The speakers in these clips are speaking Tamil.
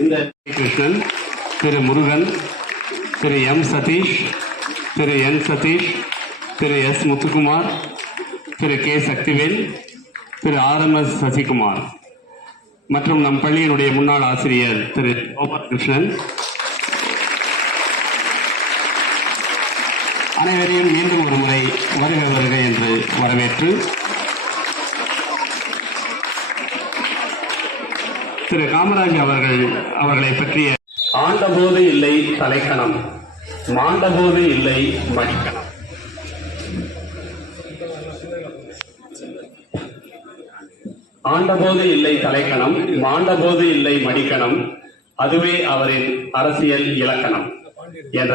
இந்த Krishnan Thiru Murugan Thiru M Sathish Thiru N Sathish Thiru S Muthukumar Thiru K Sakthivel Thiru R M S Sasikumar. மற்றும் நம் பள்ளியினுடைய முன்னாள் ஆசிரியர் திரு கோபாலகிருஷ்ணன். அனைவரையும் மீண்டும் ஒரு முறை வருக வருக என்று வரவேற்று திரு காமராஜ் அவர்கள் அவர்களை பற்றிய ஆண்டபோது இல்லை தலைக்கணம் மாண்டபோது இல்லை மடிக்கணம். ஆண்டபோது இல்லை தலைக்கணம் மாண்டபோது இல்லை மடிக்கணம் அதுவே அவரின் அரசியல் இலக்கணம் என்ற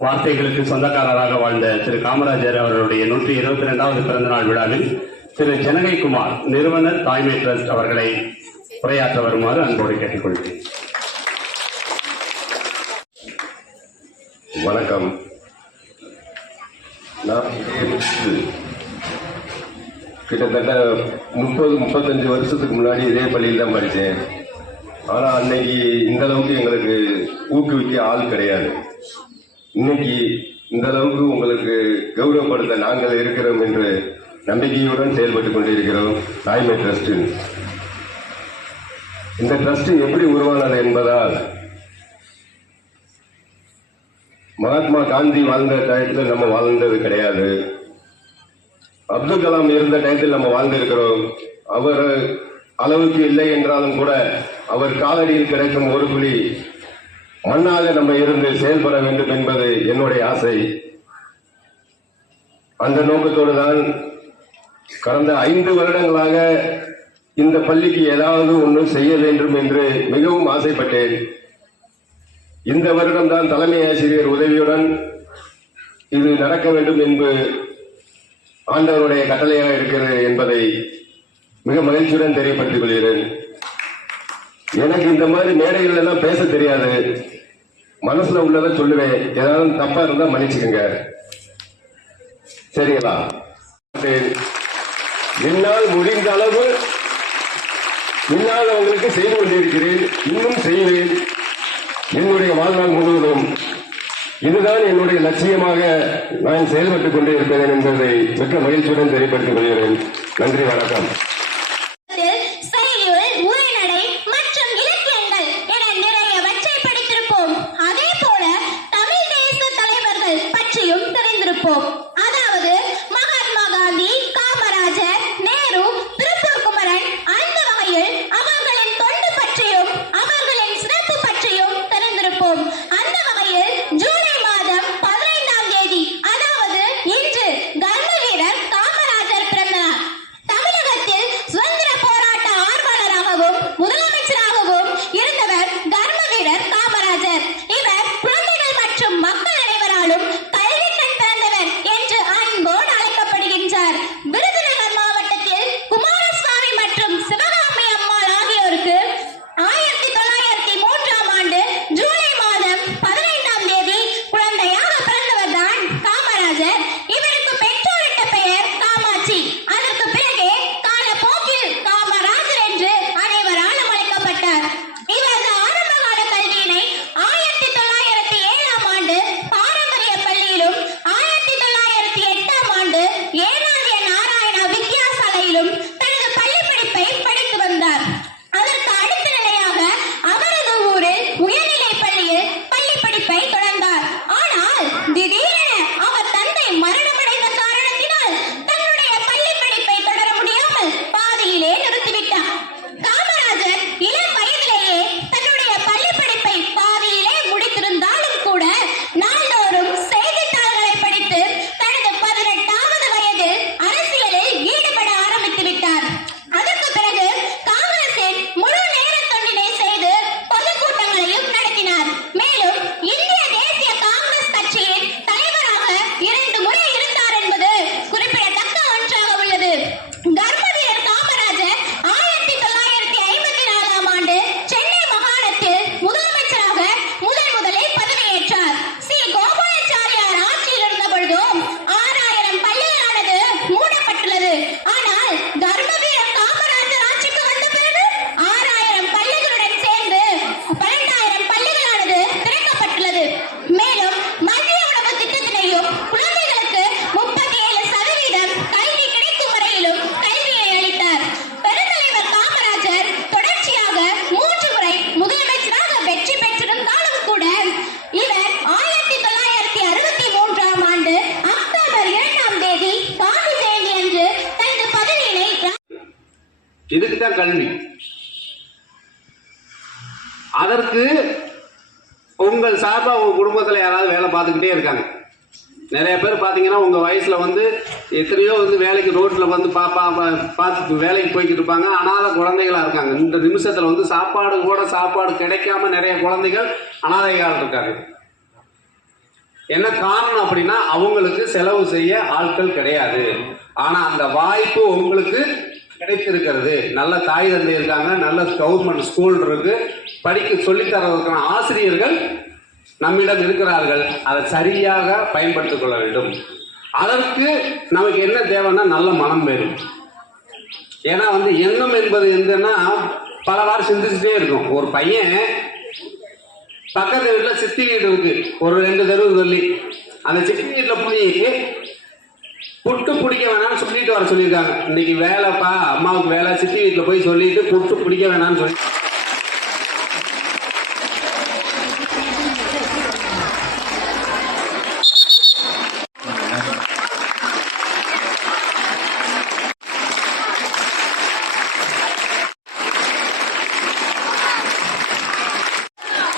வார்த்தைகளுக்கு சொந்தக்காரராக வாழ்ந்த திரு காமராஜர் அவர்களுடைய நூற்றி இருபத்தி இரண்டாவது பிறந்தநாள் விழாவில் திரு ஜனகைக்குமார் நிறுவனர் தாய்மை ட்ரஸ்ட் அவர்களை உரையாற்ற வருமாறு அன்போடு கேட்டுக்கொள்கிறேன். வணக்கம். நான் கிட்டத்தட்ட முப்பது முப்பத்தஞ்சு வருஷத்துக்கு முன்னாடி இதே பள்ளியில் தான் படித்தேன். ஆனால் அன்னைக்கு இந்த அளவுக்கு எங்களுக்கு ஊக்குவிக்க ஆள் கிடையாது. இன்னைக்கு இந்த அளவுக்கு உங்களுக்கு கௌரவப்படுத்த நாங்கள் இருக்கிறோம் என்று நம்பிக்கையுடன் செயல்பட்டு கொண்டிருக்கிறோம். தாய்மை ட்ரஸ்ட் இந்த ட்ரஸ்ட் எப்படி உருவானது என்பதால் மகாத்மா காந்தி வாழ்ந்த டயத்தில் நம்ம வாழ்ந்தது கிடையாது. அப்துல் கலாம் இருந்த டயத்தில் நம்ம வாழ்ந்திருக்கிறோம். அவர் அளவுக்கு இல்லை என்றாலும் கூட அவர் காலடியில் கிடைக்கும் ஒரு புலி மண்ணாக நம்ம இருந்து செயல்பட வேண்டும் என்பது என்னுடைய ஆசை. அந்த நோக்கத்தோடு தான் கடந்த ஐந்து வருடங்களாக இந்த பள்ளிக்கு ஏதாவது ஒன்று செய்ய வேண்டும் என்று மிகவும் ஆசைப்பட்டேன். இந்த வருடம் தான் தலைமை ஆசிரியர் உதவியுடன் இது நடக்க வேண்டும் என்று ஆண்டவருடைய கட்டளையாக இருக்கிறது என்பதை மிக மகிழ்ச்சியுடன் தெரியப்படுத்திக் கொள்கிறேன். எனக்கு இந்த மாதிரி மேடைகள் எல்லாம் பேச தெரியாது. மனசுல உள்ளதை சொல்லுவேன். ஏதாவது தப்பா இருந்தா மன்னிச்சுக்கோங்க. சரிங்களா? என்னால் முடிந்த அளவு இல்லாதவங்களுக்கு செய்து கொண்டிருக்கிறேன் இன்னும் செய்வேன். என்னுடைய வாழ்நாள் முழுவதும் இதுதான் என்னுடைய லட்சியமாக நான் செயல்பட்டுக் கொண்டே இருப்பேன் என்பதை மிக்க மகிழ்ச்சியுடன் தெரியப்படுத்திக் கொள்கிறேன். நன்றி வணக்கம். தெரிந்திருப்போம். இதுக்கு தான் கல்வி. அதற்கு உங்கள் சார்பா உங்க குடும்பத்துல யாராவது வேலை பார்த்துக்கிட்டே இருக்காங்க. நிறைய பேர் பார்த்தீங்கன்னா உங்க வயசுல வந்து எத்தனையோ வந்து வேலைக்கு ரோட்ல வந்து பாப்பா பார்த்து வேலைக்கு போய்கிட்டு இருப்பாங்க. அனாத குழந்தைகளா இருக்காங்க. இந்த நிமிஷத்துல வந்து சாப்பாடு கூட சாப்பாடு கிடைக்காம நிறைய குழந்தைகள் அனாதைகள் இருக்காங்க. என்ன காரணம் அப்படின்னா அவங்களுக்கு செலவு செய்ய ஆட்கள் கிடையாது. ஆனா அந்த வாய்ப்பு உங்களுக்கு கிடைத்திருக்கிறது. நல்ல தாய் தந்தை இருக்காங்க நல்ல கவர்மெண்ட் ஸ்கூல் இருக்கு. படிக்க சொல்லித்தரதுக்கான ஆசிரியர்கள் நம்மிடம் இருக்கிறார்கள். அதை சரியாக பயன்படுத்திக் கொள்ள வேண்டும். அதற்கு நமக்கு என்ன தேவைன்னா நல்ல மனம் வேணும். ஏன்னா வந்து எண்ணம் என்பது என்னன்னா பல வாரம் சிந்திச்சுட்டே இருக்கும். ஒரு பையன் பக்கத்து வீட்டில் சித்தி வீடு இருக்கு. ஒரு ரெண்டு தெருவு சொல்லி. அந்த சித்தி வீட்டில் போய் புட்டு பிடிக்க வேணாம்னு சொல்லிட்டு வர சொல்லியிருக்காங்க. இன்னைக்கு வேலைப்பா அம்மாவுக்கு வேலை சித்தி வீட்டுல போய் சொல்லிட்டு புட்டு பிடிக்க வேணாம்னு சொல்லி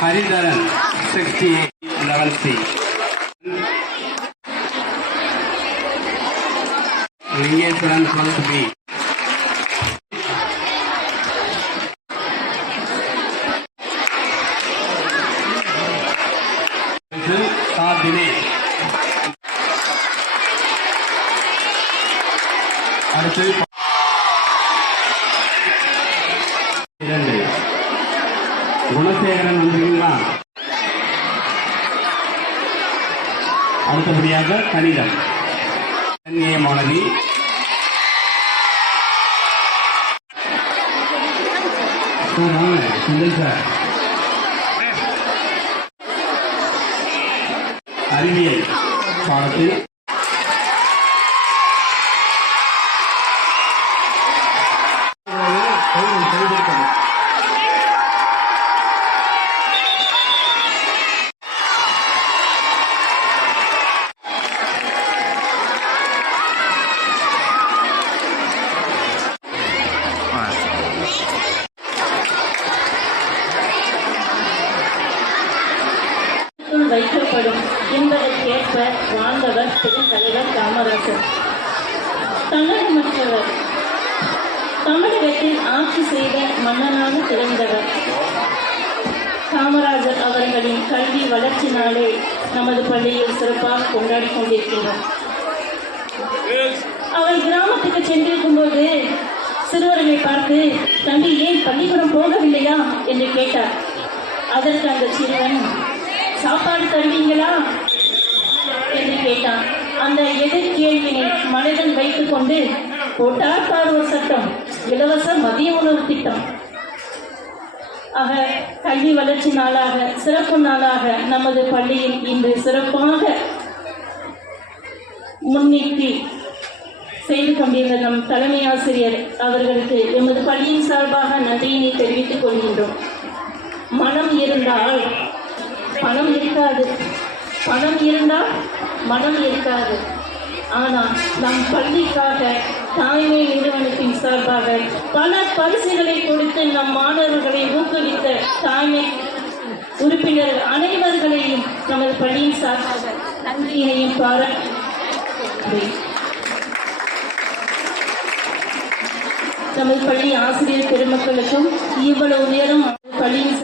Haridharan sixty eight C Lingeswaran twelfth B. Sir Dinesh அடுத்து இரண்டு. குணசேகரன் வந்தீங்களா அடுத்தபடியாக கணிதம். மாணவி சார் வாங்க சுந்தர் அறிவியல் பாடத்தில் என்பதற்கேற்ப வாழ்ந்தவர் பெருந்தலைவர் காமராஜர் தன்னலமற்றவர் தமிழகத்தில் ஆட்சி செய்த மன்னனாக திகழ்ந்தவர். காமராஜர் அவர்களின் கல்வி வளர்ச்சி நாளே நமது பள்ளியில் சிறப்பாக கொண்டாடி கொண்டிருக்கிறோம் அவர் கிராமத்துக்கு சென்றிருக்கும் போது சிறுவர்களை பார்த்து தம்பி ஏன் பள்ளிக்கூடம் போகவில்லையா? என்று கேட்டார். அதற்கு அந்த சிறுவன் சாப்பாடு தருவீங்களா? என்று கேட்டான். அந்த எதிர்கேள்வினை மனதில் வைத்துக் கொண்டு போட்டார் பார் சட்டம். இலவச மதிய உணவு திட்டம். ஆக கல்வி வளர்ச்சி நாளாக சிறப்பு நாளாக நமது பள்ளியில் இன்று சிறப்பாக முன்னிறுத்தி செய்து கொண்டிருந்த நம் தலைமை ஆசிரியர் அவர்களுக்கு எமது பள்ளியின் சார்பாக நன்றியினை தெரிவித்துக் கொள்கின்றோம் மனம் இருந்தால் பணம் இருக்காது. பணம் இருந்தால் மனம் இருக்காது. ஆனால் நம் பள்ளிக்காக தாய்மை நிறுவனத்தின் சார்பாக பல பரிசுகளை கொடுத்து நம் மாணவர்களை ஊக்குவித்த தாய்மை உறுப்பினர் அனைவர்களையும் நமது பள்ளியின் சார்பாக நன்றியினையும் பாராட்டி நமது பள்ளி ஆசிரியர் பெருமக்களுக்கும் இவ்வளவு உயரம் பள்ளியின்